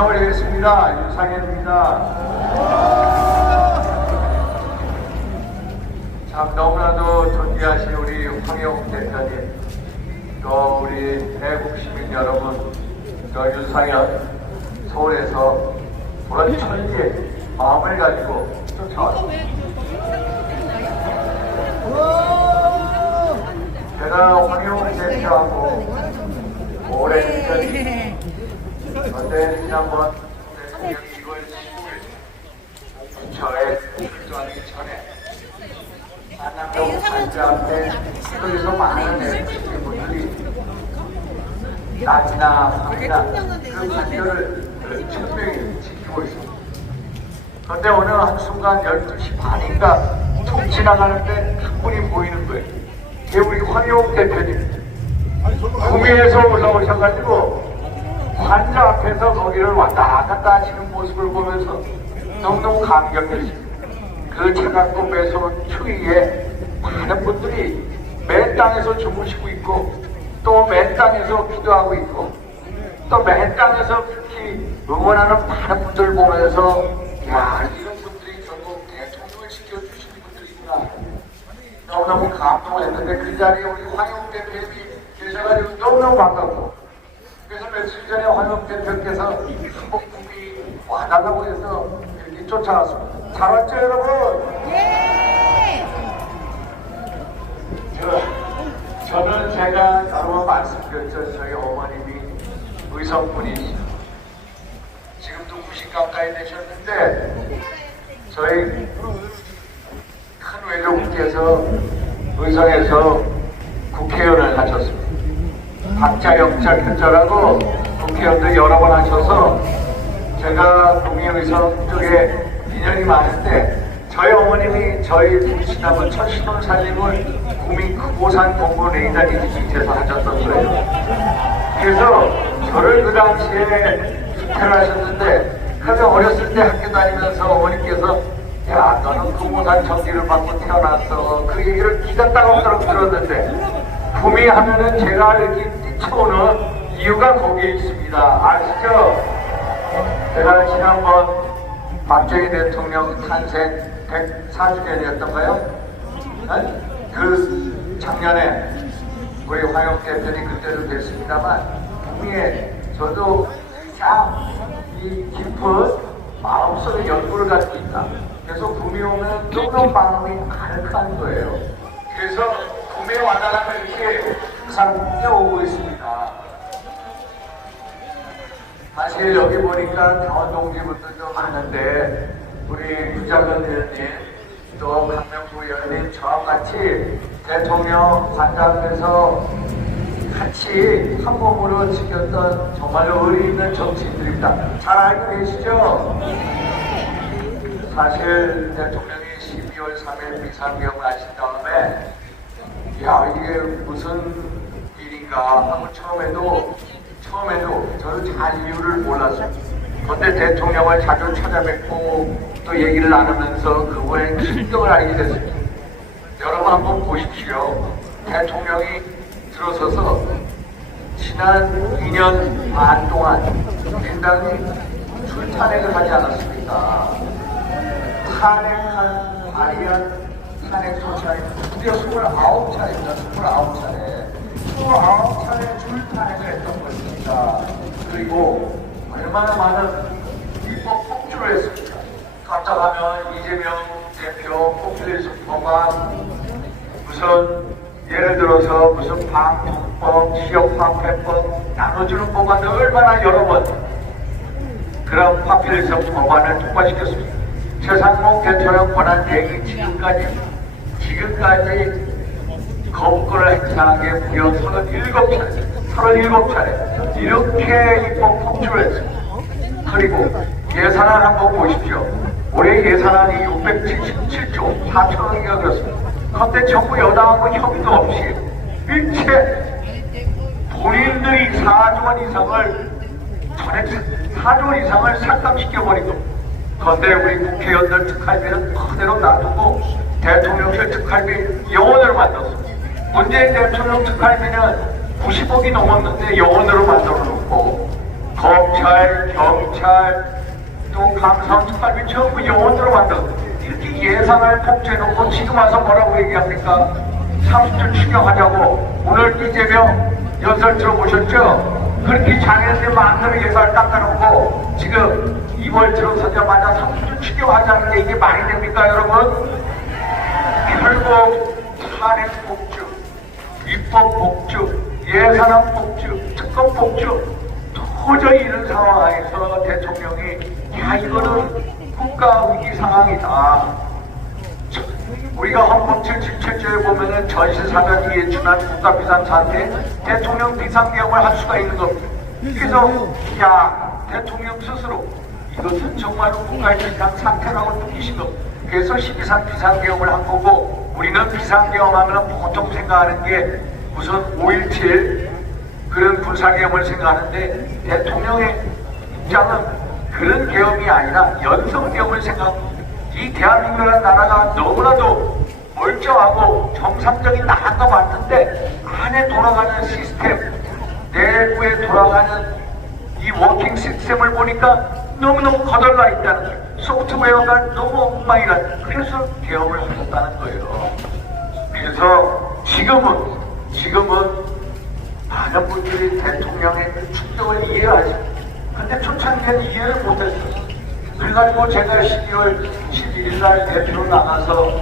인사를 드리겠습니다. 유상현입니다. 참 너무나도 존귀하신 우리 황영욱 대표님, 또 우리 대국 시민 여러분, 저 유상현 서울에서 그런 천리의 마음을 가지고 쫓아왔습니다. 제가 황영욱 대표하고 오랜 시간 그런데 지난번 대통령이 이걸 15일 부처에 결정하기 전에 안남동 단지 앞에 거기서 많은 FC분들이 낮이나 밤이나 그 판결을 천명히 지키고 있습니다. 그런데 어느 한순간 12시 반인가 툭 지나가는데 한 분이 보이는 거예요. 그게 우리 황영욱 대표님. 구미에서 올라오셔가지고 환자 앞에서 거기를 왔다 갔다 하시는 모습을 보면서 너무너무 감격했습니다. 그 차갑고 매서운 추위에 많은 분들이 맨 땅에서 주무시고 있고 또 맨 땅에서 기도하고 있고 또 맨 땅에서 특히 응원하는 많은 분들을 보면서 야, 이런 분들이 결국 대통령을 지켜주시는 분들이구나. 너무너무 감동을 했는데 그 자리에 우리 황영욱 대표님이 계셔가지고 너무너무 반갑고, 그래서 며칠 전에 황영욱 대표께서 한복국이 와달라고 해서 이렇게 쫓아왔습니다. 잘 왔죠, 여러분? 예! 저는 제가 여러 번 말씀드렸죠. 저희 어머님이 의성분이시죠. 지금도 90 가까이 되셨는데 저희 큰 외조분께서 의성에서 국회의원을 하셨습니다. 박자영자 편자라고 국회의원도 여러 번 하셔서 제가 구미의성 쪽에 인연이 많을 때 저희 어머님이 저희 부신하고 첫 신혼살림을 구미 크고산 동부 레이더리지 밑에서 하셨던 거예요. 그래서 저를 그 당시에 수태를 하셨는데, 그래서 어렸을 때 학교 다니면서 어머니께서 야, 너는 크고산 전기를 받고 태어났어. 그 얘기를 기가 따갑도록 들었는데, 구미 하면은 제가 이렇게 뛰쳐오는 이유가 거기에 있습니다. 아시죠? 제가 지난번 박정희 대통령 탄생 104주년이었던가요? 그 작년에 우리 황영욱 대표님 그때도 뵀습니다만 구미에 저도 참 이 깊은 마음속에 연구를 갖고 있다. 그래서 구미 오면 너무 마음이 아늑한 거예요. 그래서 구미에 와달라면 이렇게 항상 뛰어오고 있습니다. 사실 여기 보니까 강원 동지분들도 많은데 우리 유작은 의원님 또 강명구 의원님 저와 같이 대통령 관저 앞에서 같이 한 몸으로 지켰던 정말로 의리 있는 정치인들입니다. 잘 알고 계시죠? 사실 대통령이 12월 3일 비상경을 하신 다음에 야, 이게 무슨 일인가 하고 처음에도 저는 잘 이유를 몰랐어요. 그런데 대통령을 자주 찾아뵙고 또 얘기를 나누면서 그거에 심경을 알게 됐습니다. 여러분 한번 보십시오. 대통령이 들어서서 지난 2년 반 동안 굉장히 출탄핵을 하지 않았습니까? 탄핵한 발의한 탄핵 소추안이 드디어 29차례입니다. 29차례 출탄핵을 했던 것입니다. 그리고 얼마나 많은 입법 폭주를 했습니까? 깜짝 하면 이재명 대표 포퓰리즘 법안, 무슨 예를 들어서 무슨 방통법, 지역화폐법 나눠주는 법안을 얼마나 여러 번 그런 포퓰리즘 법안을 통과시켰습니다. 최상목 대통령 권한 대행이 지금까지 거부권을 행사하게 무려 37차례 이렇게 입법 폭주를 했습니다. 그리고 예산안 한번 보십시오. 올해 예산안이 677조 4천억이가 그렇습니다. 그런데 정부 여당하고 협의도 없이 일체 본인들이 4조 원 이상을 전액 4조 원 이상을 삭감시켜버리고, 그런데 우리 국회의원들 특활비는 그대로 놔두고 대통령실 특활비 영원으로 만들었습니다. 문재인 대통령 특활비는 90억이 넘었는데 영원으로 만들어 놓고, 검찰, 경찰, 또 감사원특활비 전부 영원으로 만든 이렇게 예산을 통째놓고 지금 와서 뭐라고 얘기합니까? 30조 추경하자고. 오늘 이재명 연설 들어보셨죠? 그렇게 자기네들 마음대로 예산을 깎아놓고 지금 2월 들어서자마자 30조 추경하자는 게 이게 말이 됩니까, 여러분? 결국 탄핵 복주, 입법 복주, 예산안 복주, 특검 복주, 도저히 이런 상황에서 대통령이 야 이거는 국가 위기 상황이다. 우리가 헌법 77조에 보면은 전시사면 이해충한 국가 비상 사태, 대통령 비상계엄을 할 수가 있는 겁니다. 그래서 야 대통령 스스로 이것은 정말 국가의 비상 사태라고 느끼신 겁니다. 그래서 12.3 비상계엄을 한 거고, 우리는 비상계엄하면 보통 생각하는 게 무슨 5.17 그런 군사계엄을 생각하는데, 대통령의 입장은 그런 계엄이 아니라 연성계엄을 생각합니다. 이 대한민국이라는 나라가 너무나도 멀쩡하고 정상적인 나라가 맞는데 안에 돌아가는 시스템, 내부에 돌아가는 이 워킹 시스템을 보니까 너무너무 거덜나 있다는 거예요. 소프트웨어가 너무 엉망이라. 그래서 계엄을 하셨다는 거예요. 그래서 지금은 많은 분들이 대통령의 그 충격을 이해하죠. 근데 초창기에는 이해를 못했어요. 그래가지고 제가 12월 11일 날 대표로 나가서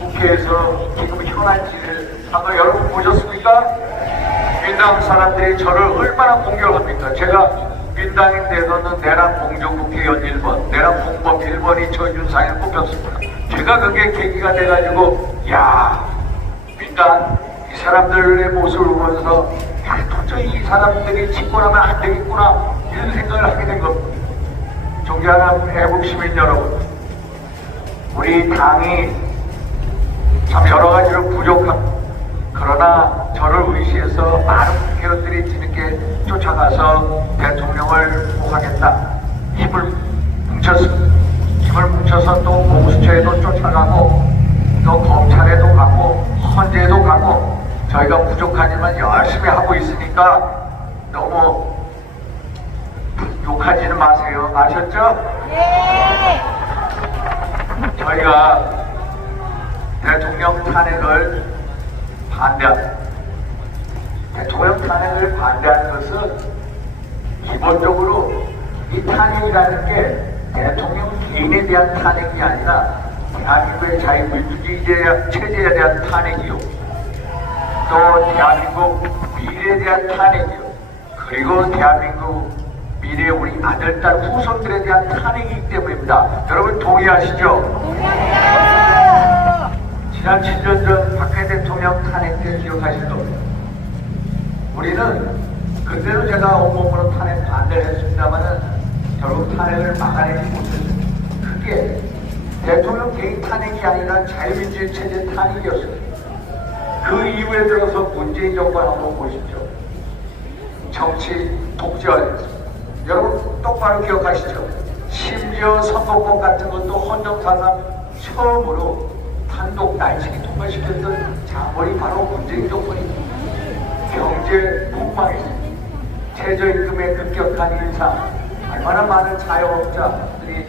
국회에서 지금 현안지를 한 거 여러분 보셨습니까? 민당 사람들이 저를 얼마나 공격합니까? 제가 민당인데도는 내란 공정국회의원 1번, 내란 공범 1번이 저 윤상을 뽑혔습니다. 제가 그게 계기가 돼가지고 야 민당 이 사람들의 모습을 보면서 야 도저히 이 사람들이 집권하면 안 되겠구나 이런 생각을 하게 된 겁니다. 존경하는 애국 시민 여러분, 우리 당이 참 여러 가지로 부족합니다. 그러나 저를 의시해서 많은 국회의원들이 뒤늦게 쫓아가서 대통령을 보호하겠다 힘을 뭉쳤습니다. 힘을 뭉쳐서 또 공수처에도 쫓아가고 또 검찰에도 가고 헌재에도 가고 저희가 부족하지만 열심히 하고 있으니까 너무 욕하지는 마세요. 아셨죠? 네. 저희가 대통령 탄핵을 반대하는 것은 기본적으로 이 탄핵이라는 게 대통령 개인에 대한 탄핵이 아니라 대한민국의 자유민주주의 체제에 대한 탄핵이요, 또 대한민국 미래에 대한 탄핵이요, 그리고 대한민국 미래 우리 아들, 딸, 후손들에 대한 탄핵이기 때문입니다. 여러분 동의하시죠? 동의합니다. 지난 7년 전 박근혜 대통령 탄핵 때 기억하실 겁니다. 우리는 그때도 제가 온몸으로 탄핵 반대를 했습니다만은 결국 탄핵을 막아내지 못했습니다. 그게 대통령 개인 탄핵이 아니라 자유민주주의 체제 탄핵이었어요. 그 이후에 들어서 문재인 정권 한번 보십시오. 정치 독재화됐습니다. 여러분 똑바로 기억하시죠? 심지어 선거법 같은 것도 헌정사상 처음으로 단독 날치기 통과시켰던 장본이 바로 문재인 정권입니다. 경제 폭망했습니다. 최저임금의 급격한 인상, 얼마나 많은 자영업자들이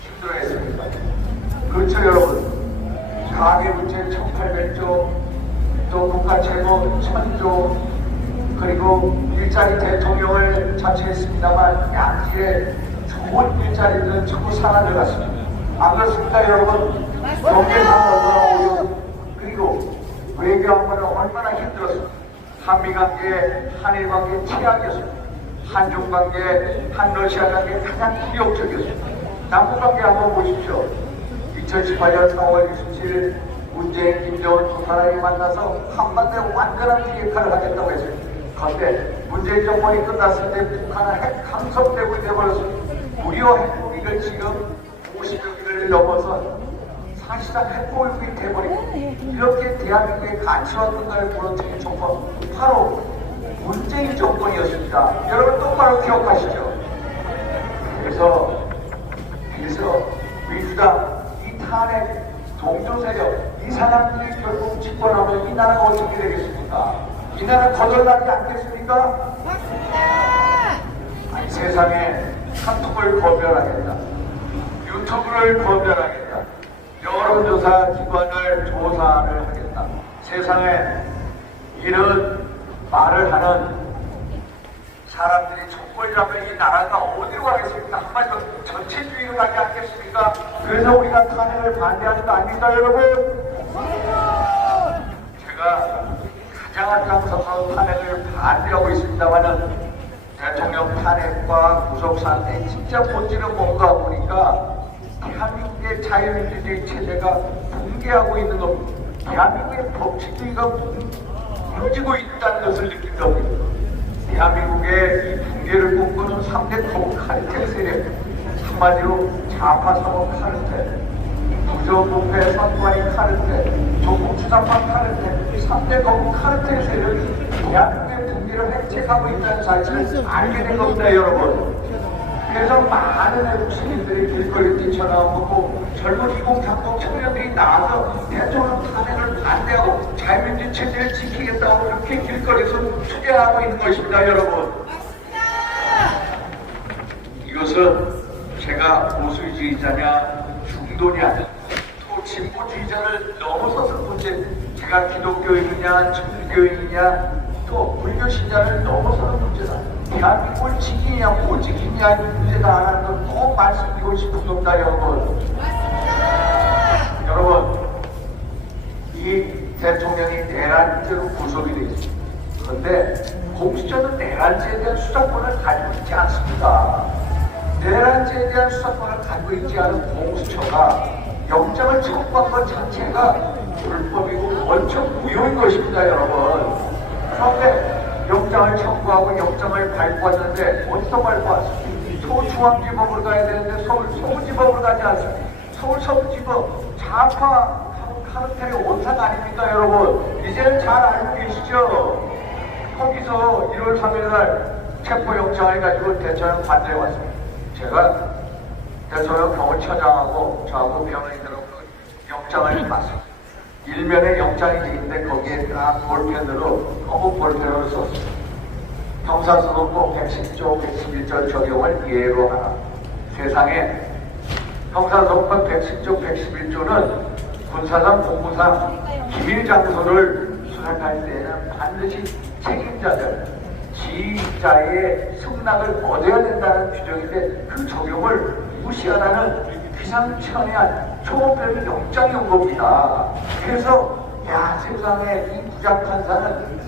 힘들어했습니까? 그렇죠 여러분? 가계부채 1,800조, 또 국가채무 1,000조, 그리고 일자리 대통령을 자처했습니다만 양질의 좋은 일자리들은 전부 사라져갔습니다. 안 그렇습니까 여러분? 경제상 얼마나 어려운, 그리고 외교하고는 얼마나 힘들었습니까? 한미관계, 한일관계 최악이었습니다. 한중관계, 한러시아 관계 가장 굴욕적이었습니다. 남북관계 한번 보십시오. 2018년 4월 27일 문재인, 김정은 두 사람이 만나서 한반도에 완전한 비핵화를 하겠다고 했습니다. 그런데 문재인 정권이 끝났을 때 북한은 핵 강성대국이 되어버렸습니다. 무려 핵무기를 지금 50여기를 넘어서 사실상 핵보유국이 되어버리고, 이렇게 대한민국의 가치와 근간을 무너뜨린 정권, 바로 문재인 정권이었습니다. 여러분 똑바로 기억하시죠? 그래서 민주당 이 탄핵 동조 세력 이 사람들이 결국 집권하면 이 나라가 어떻게 되겠습니까? 이 나라 거덜나지 않겠습니까? 맞습니다. 아니 세상에 카톡을 거별하겠다, 유튜브를 거별하겠다, 여론조사 기관을 조사를 하겠다. 세상에 이런 말을 하는 사람들이 촛불이라면 이 나라가 어디로 가겠습니까? 한마디로 전체주의로 가지 않겠습니까? 그래서 우리가 탄핵을 반대하는 거 아닙니까, 여러분? 제가 가장 앞장서서 탄핵을 반대하고 있습니다만은 대통령 탄핵과 구속사태 진짜 본질은 뭔가 보니까 대한민국의 자유민주주의 체제가 붕괴하고 있는 겁니다. 대한민국의 법치주의가 무너지고 있다는 것을 느낀 겁니다. 대한민국의 이 붕괴를 꿈꾸는 3대 거부 카르텔 세력, 한마디로 좌파 사법 카르텔, 부정부패 선관위 카르텔, 조국수사파 카르텔, 3대 거부 카르텔 세력이 대한민국의 붕괴를 획책하고 있다는 사실을 알게 된 겁니다, 여러분. 그래서 많은 외국 시민들이 길거리에 뛰쳐나오고 젊은 이공장독 청년들이 나와서 대통령 탄핵을 반대하고 자유민주 체제를 지키겠다고 그렇게 길거리에서 투쟁하고 있는 것입니다, 여러분. 이것은 제가 보수주의자냐 중도냐 또 진보주의자를 넘어서서 문제, 제가 기독교인이냐 천주교인이냐 또 불교 신자를 넘어서는 문제다. 대한민국을 지키냐 못 지키냐 문제가 하나는 건 꼭 말씀드리고 싶은 겁니다, 여러분. 맞습니다. 여러분, 이 대통령이 내란죄로 구속이 되어 있습니다. 그런데 공수처는 내란죄에 대한 수사권을 가지고 있지 않습니다. 내란죄에 대한 수사권을 가지고 있지 않은 공수처가 영장을 청구한 것 자체가 불법이고 원천 무효인 것입니다, 여러분. 그런데 영장을 청구하고 영장을 발부했는데 어디서 발부했습니까? 서울중앙지법으로 가야 되는데 서울 서부지법으로 가지 않습니까? 서울 서부지법 좌파 카르텔의 온상 아닙니까, 여러분? 이제는 잘 알고 계시죠? 거기서 1월 3일날 체포영장을 가지고 대통령 관저에 왔습니다. 제가 대통령 경호처장하고 저하고 변호인들하고 영장을 봤습니다. 일면에 영장이 있는데 거기에 딱 볼펜으로 검은 볼펜으로 썼습니다. 형사소송법 110조 111조 적용을 예로 하라. 세상에 형사소송법 110조 111조는 군사상 공무상 기밀 장소를 수색할 때에는 반드시 책임자들 지휘자의 승낙을 얻어야 된다는 규정인데 그 적용을 무시하라는 비상천외한 초법적인 영장이 온 겁니다. 그래서 야, 세상에 이 부장판사는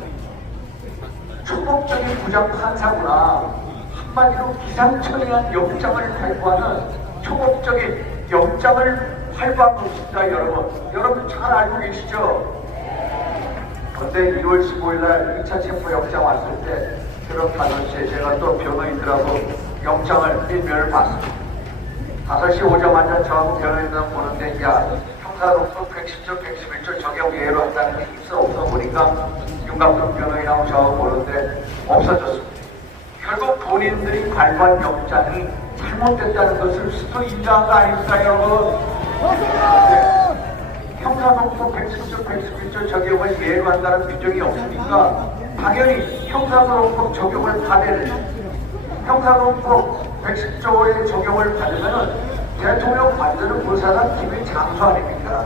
초법적인 부장판사구나. 한마디로 비상천외한 영장을 발부하는 초법적인 영장을 발부한 것입니다, 여러분. 여러분 잘 알고 계시죠? 그런데 1월 15일날 2차 체포영장 왔을 때 새벽 5시에 제가 또 변호인들하고 영장을 일면을 봤습니다. 5시 오자마자 저하고 변호인들 보는데 야, 형사소송법 110조 111조 적용 예외로 한다는 게 있어 없어 보니까 윤곽준 변호인하고 저하고 보는데 없어졌습니다. 결국 본인들이 발부한 영장이 잘못됐다는 것을 스스로 인정한 거 아닙니까, 여러분? 네. 형사소송법 110조 111조 적용을 예외로 한다는 규정이 없으니까 당연히 형사소송법 적용을 받아야 됩니다. 형사소송법 110조의 적용을 받으면은 대통령 관저는 불사상 기밀 장소 아닙니까?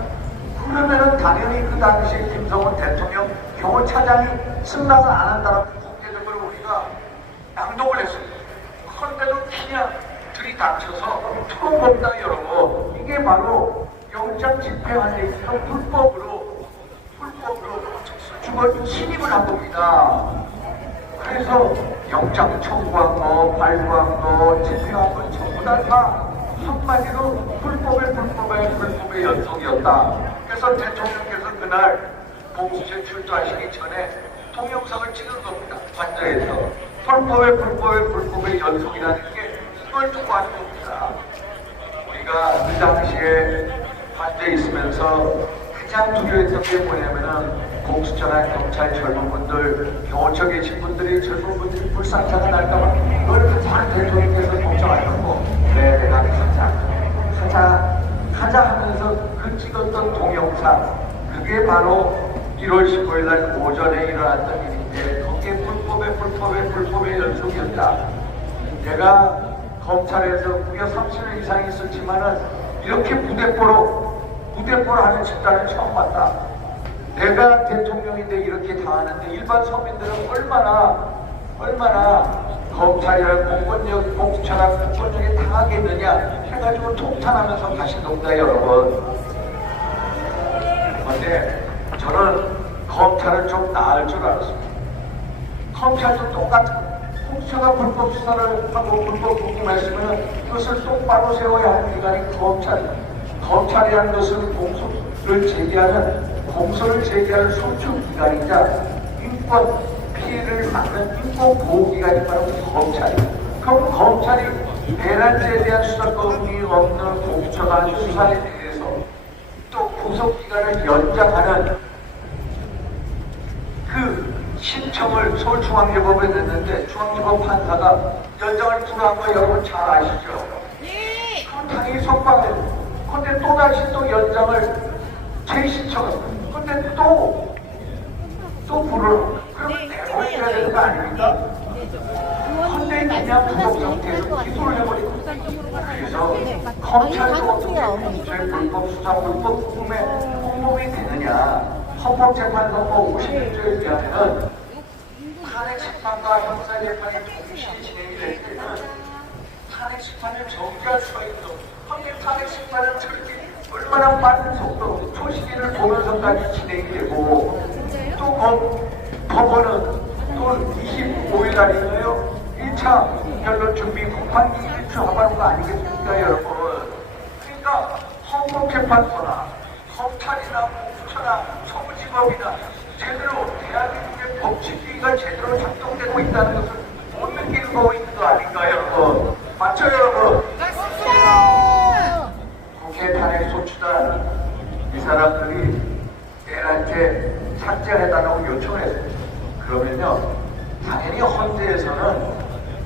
그러면은 당연히 그 당시에 김성원 대통령 경호차장이 승낙을 안 한다라고 공개적으로 우리가 낭독을 했습니다. 그런데도 그냥 들이닥쳐서 토론 겁니다, 여러분. 이게 바로 영장 집행안에 있어서 불법으로 주거 침입을 한 겁니다. 그래서 영장 청구한 거, 발부한 거, 집행한 거 전부 다 한마디로 불법의 연속이었다. 그래서 대통령께서 그날 공수처에 출두하시기 전에 동영상을 찍은 겁니다. 관저에서. 불법의 연속이라는 게 이걸 두고 하는 겁니다. 우리가 그 당시에 관저에 있으면서 가장 두려웠던 게 뭐냐면은 공수처나 경찰 젊은 분들, 경호처 계신 분들이 젊은 분들이 불상사가 날까봐 그걸 가장 대통령께서 걱정하셨고 그래 내가 가자 하면서 그 찍었던 동영상 그게 바로 1월 15일날 오전에 일어났던 일인데 거기에 불법의 연속이었다. 내가 검찰에서 무려 30년 이상 있었지만은 이렇게 무대뽀로 하는 집단을 처음 봤다. 내가 대통령인데 이렇게 당하는데 일반 서민들은 얼마나 검찰이랑 공수처랑 공권력에 당하겠느냐 해가지고 통탄하면서 가신 겁니다, 여러분. 그런데 저는 검찰은 좀 나을 줄 알았습니다. 검찰도 똑같은 공수처가 불법 수사를 하고 불법 부검했으면 그것을 똑바로 세워야 할 기관이 검찰이라는 것은 공소를 제기하는 소추기관이자 인권 피해를 막는 인권보호기관이 바로 검찰이에요. 그럼 검찰이 대란죄에 대한 수사권이 없는 공수처가 한 수사에 대해서 또 구속기간을 연장하는 그 신청을 서울중앙지법에 냈는데 중앙지법 판사가 연장을 불허한 거 여러분 잘 아시죠? 네. 그럼 당연히 석방해요. 근데 또다시 또 연장을 재신청을 근데 또 불허. 그러면 대법원이야 되는 거 아닙니까? 근데 그냥 부속 상태에서 기소를 해버리고 그래서 검찰도 어떻게 공수처의 불법 수사, 불법 부검에 공범이 되느냐. 헌법재판소법 51조에 의하면 탄핵심판과 형사재판이 동시에 진행이 될 때는 탄핵심판을 정지할 수가 있어. 그런데 탄핵심판은 절대 얼마나 빠른 속도로 초시기를 보면서까지 진행이 되고 또 법원은 또 25일 날이고요. 1차 변론 준비 공판기 1주 하는 거 아니겠습니까, 여러분? 그러니까 헌법재판소나 검찰이나 공수처나 서울지법이나 제대로 대한민국의 법치기가 제대로 작동되고 있다는 것을 못 느끼는 거 있는 거 아닌가, 여러분? 맞죠, 여러분? 맞습니다. 국회 탄핵 소추단 이 사람들이 내한테 삭제해달라고 요청을 했어요. 그러면요, 당연히 헌재에서는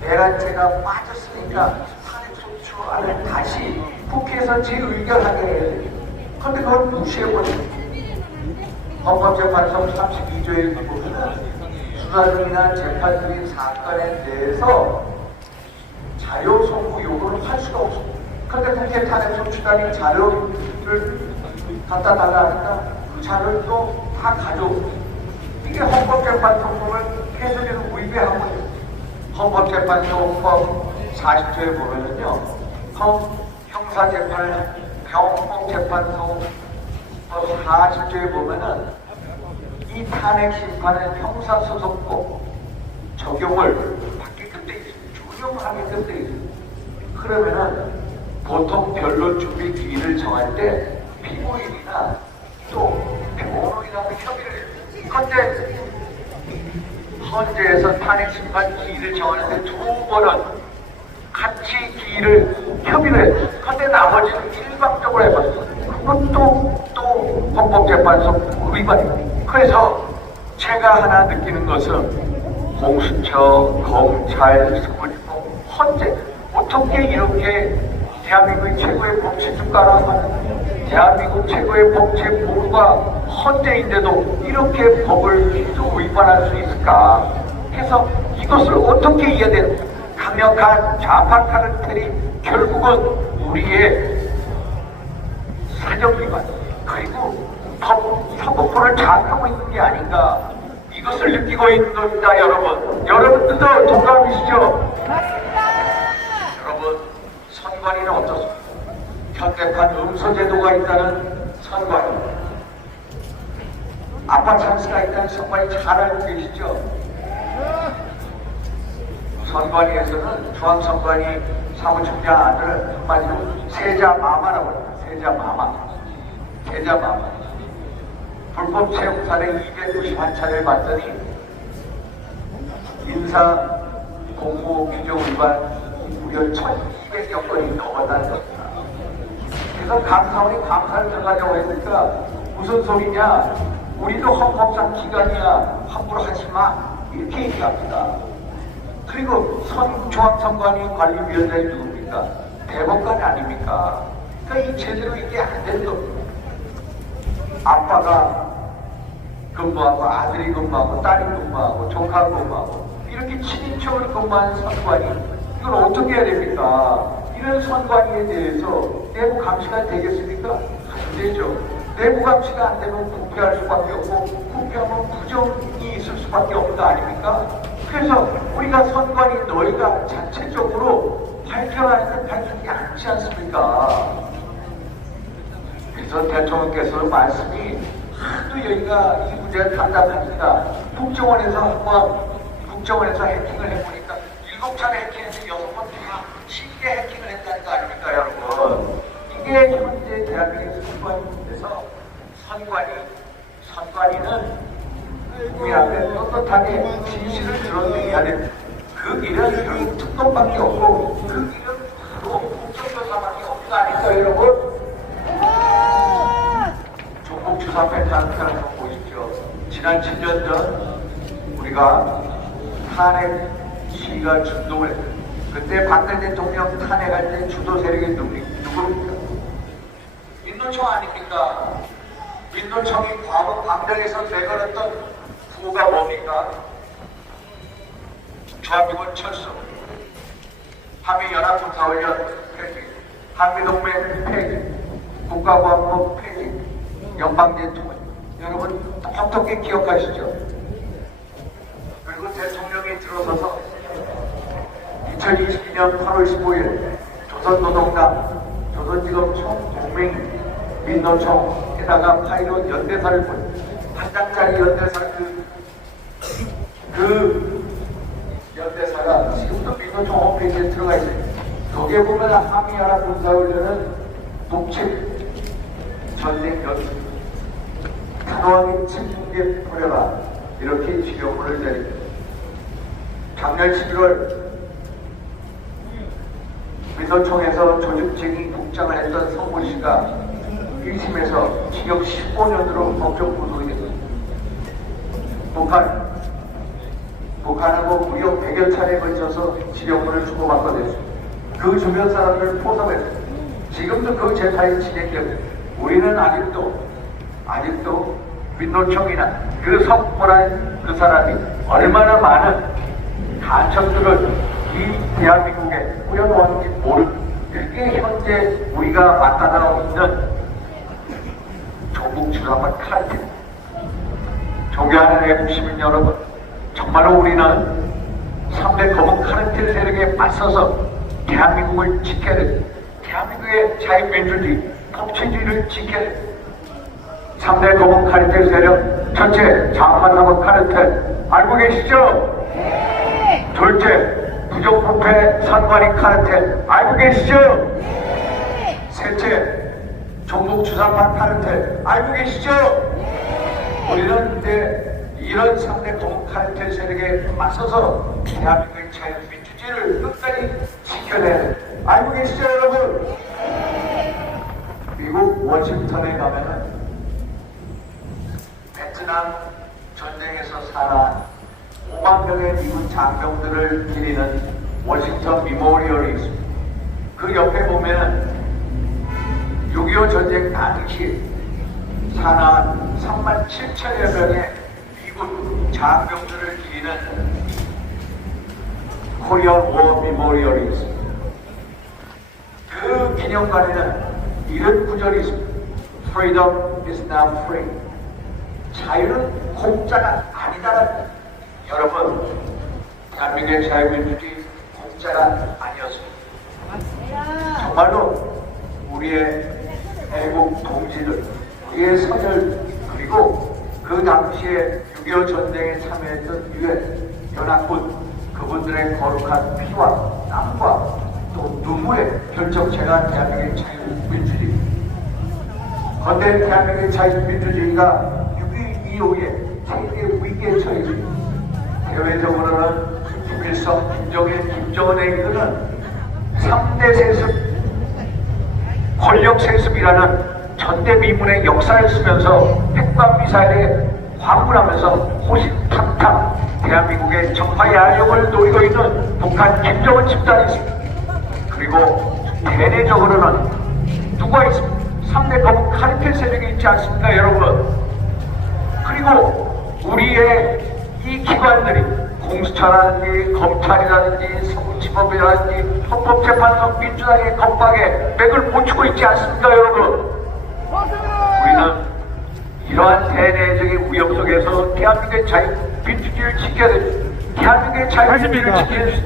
내란죄가 빠졌으니까 탄핵 소추안을 다시 국회에서 재의결하게 해야 돼요. 그런데 그걸 무시해버리고 헌법재판소 32조에 보면 수사 중이나 재판 중인 사건에 대해서 자료 송부 요구를 할 수가 없습니다. 그런데 국회 탄핵 소추단이 자료를 갖다 달라 하니까 그 자료를 또 다 가져오고 이게 헌법재판소법을 해석에서 위배한 거예요. 헌법재판소법 40조에 보면은요, 형사재판을 헌법재판소 40조에 보면은 이 탄핵심판은 형사소송법 적용을 받게끔 돼 있어요. 준용하게끔 돼 있어요. 그러면은 보통 변론 준비 기일을 정할 때 피고인이나 또 변호인하고 협의를 해요. 그런데 헌재에서 탄핵심판 기일을 정하는데 두 번은 같이 기일을 협의를 해요. 그런데 나머지는 일방적으로 해봤어요. 그것도 또 헌법재판소 위반입니다. 그래서 제가 하나 느끼는 것은 공수처, 검찰, 서울지법, 헌재 어떻게 이렇게 대한민국의 최고의 법치주가라고 하는 대한민국 최고의 법제보루가 헌재인데도 이렇게 법을 또 위반할 수 있을까 해서 이것을 어떻게 이해되는 강력한 좌파 카르텔이 결국은 우리의 사정기관 그리고 사법부를 장악하고 있는 게 아닌가 이것을 느끼고 있는 겁니다. 여러분들도 동감이시죠? 여러분 선관위는 어떻습니까? 현대판 음소제도가 있다는 선관위 아빠 찬스가 있다는 선관위 잘 알고 계시죠? 선관위에서는 중앙선관위 사무총장 아들을 한마디로 세자마마라고 합니다. 세자마마. 불법 채용 사례 291차례를 봤더니 인사 공모 규정 위반 무려 1200여 건이 넘었다는 겁니다. 그래서 감사원이 감사를 들어가자고 했으니까 무슨 소리냐? 우리도 헌법상 기관이야. 함부로 하지 마. 이렇게 얘기합니다. 그리고 중앙선관위 관리위원장이 누굽니까? 대법관이 아닙니까? 그러니까 제대로 이게 안 되는 겁니다. 아빠가 근무하고 아들이 근무하고 딸이 근무하고 조카가 근무하고 이렇게 친인척을 근무하는 선관위 이걸 어떻게 해야 됩니까? 이런 선관위에 대해서 내부 감시가 되겠습니까? 안 되죠. 내부 감시가 안 되면 부패할 수밖에 없고, 부패하면 부정이 있을 수밖에 없는 거 아닙니까? 그래서 우리가 선관위 너희가 자체적으로 발표하는 발표하지 않지 않습니까? 그래서 대통령께서 말씀이 하도 여기가 이 문제가 답답하니까 국정원에서 해킹을 해보니까 7차례 해킹해서 6번 다 쉽게 해킹을 했다는 거 아닙니까, 여러분? 이게 현재 대한민국 선관위에서 선관위는 국민한테 떳떳하게 진실을 드러내야 됩니다. 그 길은 결국 특검밖에 없고 그 길은 바로 국정조사밖에 없는 거 아닐까요, 여러분? 조국 주사 패턴을 한번 보십시오. 지난 7년 전 우리가 탄핵 시위가 준동을 했어요. 그때 박근혜 대통령 탄핵할 때 주도 세력이 누구입니까? 민노총 아닙니까? 민노총이 과거 광장에서 내걸었던 구호가 뭡니까? 조합기본 철수, 한미연합군사훈련 폐지, 한미동맹 폐지, 국가보안법 폐지, 연방제 통일. 여러분 어떻게 기억하시죠? 그리고 대통령이 들어서서 2022년 8월 15일 조선노동당, 조선지검총, 동맹, 민노총에다가 파일럿 연대사를 보내 한 장짜리 연대사 그 연대사가 지금도 민노총 홈페이지에 들어가 있어요. 거기에 보면 한미연합 군사훈련은 독침, 전쟁 연습, 단호하게 침묵에 버려라 이렇게 지령문을 내립니다. 작년 11월 민노총에서 조직쟁이 국장을 했던 성모 씨가 1심에서 징역 15년으로 법정 구속이 됐습니다. 북한하고 무려 100여 차례에 걸쳐서 지령문을 주고받거든요. 그 주변 사람들을 포섭했습니다. 지금도 그 재판이 진행되고 우리는 아직도 민노총이나 그 성모란 그 사람이 얼마나 많은 간첩들을 이 대한민국에 꾸려놓았는지 모르고 그게 현재 우리가 맞닥뜨리고 있는 조국 주사파 카르텔. 존경하는 외국 시민 여러분, 정말로 우리는 3대 검은 카르텔 세력에 맞서서 대한민국을 지켜야 됩니다. 대한민국의 자유민주주의, 법치주의를 지켜야 됩니다. 3대 검은 카르텔 세력, 첫째 장관하고 카르텔 알고 계시죠? 네. 둘째 부정부패 선관위 카르텔 알고 계시죠? 네. 셋째 종북 주사파 카르텔 알고 계시죠? 네. 우리는 이제 이런 3대 검은 카르텔 세력에 맞서서 대한민국의 자유민주주의를 끝까지 지켜내야 돼요. 알고 계시죠, 여러분? 네. 미국 워싱턴에 가면은 베트남 전쟁에서 살아난 5만 명의 미군 장병들을 기리는 워싱턴 미모리얼이 있습니다. 그 옆에 보면은 6.25 전쟁 당시 산한 3만 7천여 명의 미군 장병들을 기리는 코리안 워 미모리얼이 있습니다. 그 기념관에는 이런 구절이 있습니다. Freedom is now free. 자유는 공짜가 아니다라는. 여러분, 대한민국의 자유민주주의 공짜가 아니었습니다. 정말로 우리의 애국 동지들, 우리의 선열, 그리고 그 당시에 6.25 전쟁에 참여했던 유엔, 연합군, 그분들의 거룩한 피와 땀과 또 눈물의 결정체가 대한민국의 자유민주주의. 그런데 대한민국의 자유민주주의가 6.25 이후에 세계 위기에 처해 있습니다. 대외적으로는 김일성, 김정일, 김정은에 이끄는 3대 세습, 권력 세습이라는 전대미문의 역사를 쓰면서 핵과미사일에 광분하면서 호시탐탐 대한민국의 정파 야욕을 노리고 있는 북한 김정은 집단이 있습니다. 그리고 대내적으로는 누가 있습니까? 3대 검은 카르텔 세력이 있지 않습니까, 여러분? 그리고 우리의 이 기관들이 공수처라든지 검찰이라든지 사법지법이라든지 헌법재판소 민주당의 겁박에 맥을 못 추고 있지 않습니까, 여러분? 우리는 이러한 대내적인 위험 속에서 대한민국의 자유민주주의를 지켜야 됩니다. 대한민국의 자유민주주의를 지킬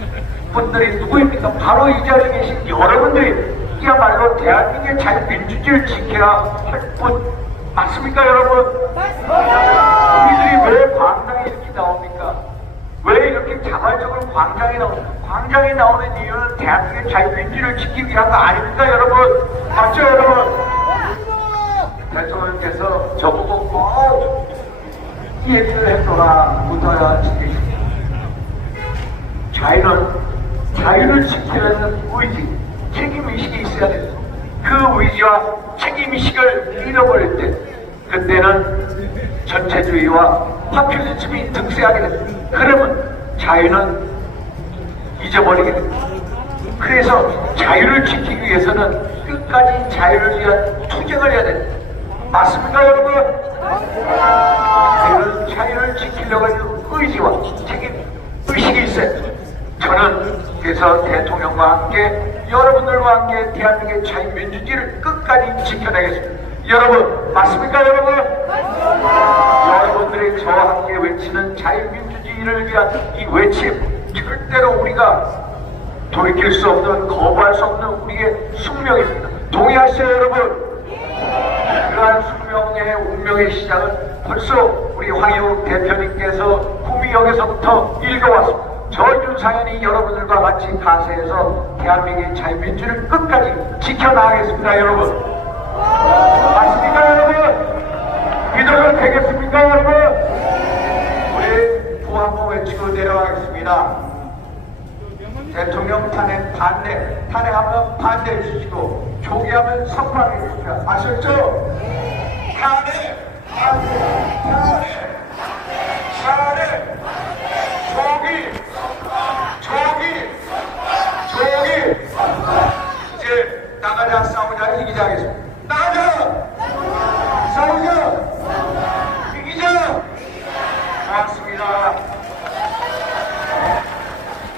분들이 누구입니까? 바로 이 자리에 계신 여러분들이야말로 대한민국의 자유민주주의를 지켜야 할 분 맞습니까, 여러분? 우리들이 왜 광장에 이렇게 나옵니까? 왜 이렇게 자발적으로 광장에 나옵니까? 광장에 나오는 이유는 대한민국의 자유민주주의를 지키기 위한 거 아닙니까, 여러분? 맞죠, 여러분? 대통령께서 저보고 꼭 이 얘기를 해줘라 묻어야 지키십니다. 자유를 지키려는 의지, 책임의식이 있어야 됩니다. 그 의지와 책임의식을 잃어버릴 때 그때는 전체주의와 파퓰리즘이 등세하게 됩니다. 그러면 자유는 잊어버리게 됩니다. 그래서 자유를 지키기 위해서는 끝까지 자유를 위한 투쟁을 해야 됩니다. 맞습니까, 여러분? 자유를 지키려고 하는 의지와 책임, 의식이 있어요. 저는 그래서 대통령과 함께 여러분들과 함께 대한민국의 자유민주주의를 끝까지 지켜내겠습니다. 여러분, 맞습니까, 여러분? 여러분들이 저와 함께 외치는 자유민주주의를 위한 이 외침, 절대로 우리가 돌이킬 수 없는, 거부할 수 없는 우리의 숙명입니다. 동의하시죠, 여러분? 그러한 숙명의 운명의 시작은 벌써 우리 황희욱 대표님께서 구미역에서부터 읽어왔습니다. 저 윤상현이 여러분들과 같이 가세해서 대한민국의 자유민주를 끝까지 지켜나가겠습니다, 여러분. 맞습니까, 여러분? 믿어도 되겠습니까, 여러분? 우리 구한번 외치고 내려가겠습니다. 대통령 탄핵하면 반대해 주시고 조기하면 선포해 주십시오. 아셨죠? 탄핵! 탄핵! 탄핵!